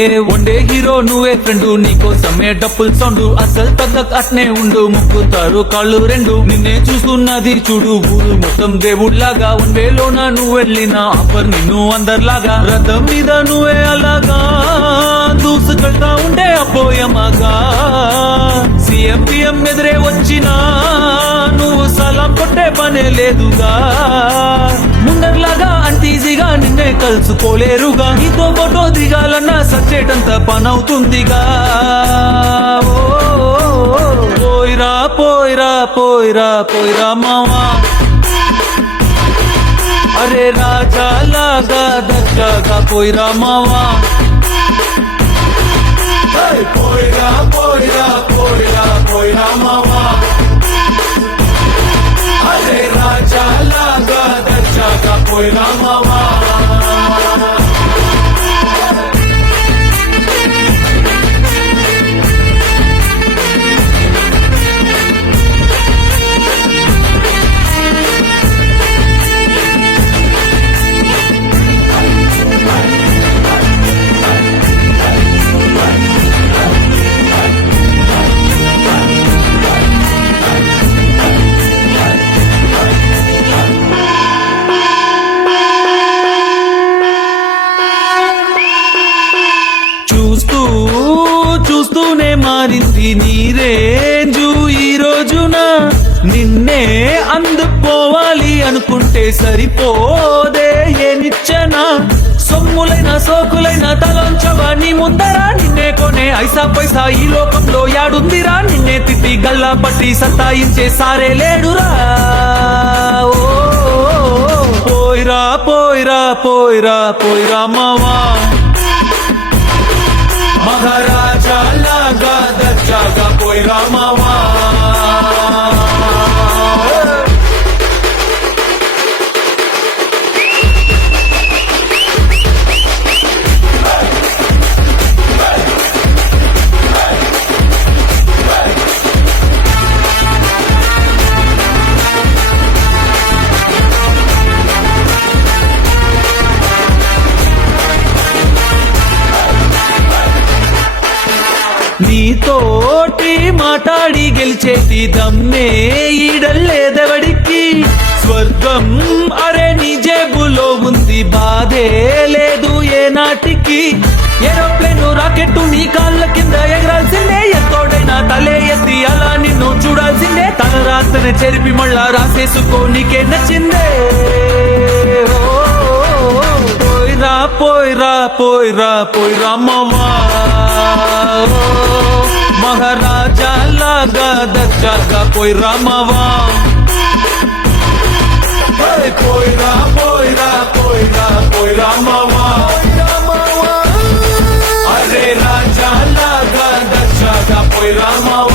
ఏ వండే హీరో నువ్వే ఫ్రెండు, నీకోసమే డప్పుల్ సౌండ్, అసలు తగ్గక అట్నే ఉండు, ముక్కుతారు కాళ్ళు రెండు, నిన్నే చూస్తున్నది చూడు ఊరు మొత్తం దేవుళ్లాగా, వన్వేలోన నువ్వు వెళ్ళిన ఆఫర్ నిన్ను అందరిలాగా, రథం మీద నువ్వే అలాగా దూసుకెళ్తా ఉండే అపోయమాగా, సీఎం పిఎం ఎదురే వచ్చినా నువ్వు సలాం కొట్టే పనే లేదుగా, ముందర్లాగా అంత ఈజీగా నిన్నే కలుసుకోలేరుగా, నీతో ఫోటో దిగాలన్నా సచ్చేటంత పనవుతుందిగా, పోయిరా పోయిరా పోయిరా పోయిరా మావా, అరే రాజా లాగా దచ్చాగా పోయిరా మావా, పోయిరా పోయిరా పోయిరా పోయిరా మావా, అరే రాజా లాగా దచ్చాగా పోయిరా మావా. చూస్తూనే మారింది నీ రేంజు ఈ రోజున, నిన్నే అందుకోవాలి అనుకుంటే సరిపోదే ఏ నిచ్చెన, సొమ్ములైన సోకులైన తలంచవా నీ ముందరా, నిన్నే కొనే ఐసా పైసా ఈ లోకంలో యాడుందిరా, నిన్నే తిట్టి గల్లా పట్టి సత్తాయించే సారే లేడురా, పోయిరా పోయిరా పోయిరా పోయిరా మావా, మహారాజా లాగా దచ్చాగా పోయిరా మావా. నీతోటి మాట్లాడి గెలిచేటి దమ్మే ఈడల్లేదెవడికి, స్వర్గం అరే నీ జేబులో ఉంది, బాధే లేదు ఏ నాటికి, ఏరోప్లేను రాకెట్టు నీ కాళ్ళ కింద ఎగరాల్సిందే, ఎంతోడైనా తలే ఎత్తి అలా నిన్ను చూడాల్సిందే, తన రాతనే చెరిపి మళ్ళా రాసేసుకో నీకే నచ్చిందే, పోయిరా పోయిరా పోయిరా పోయిరా మావా, మహారాజా లాగా దచ్చాగా పోయిరా మావా, పోయిరా పోయిరా పోయిరా పోయిరా మావా, అరే రాజా లాగా దచ్చాగా పోయిరా మావా.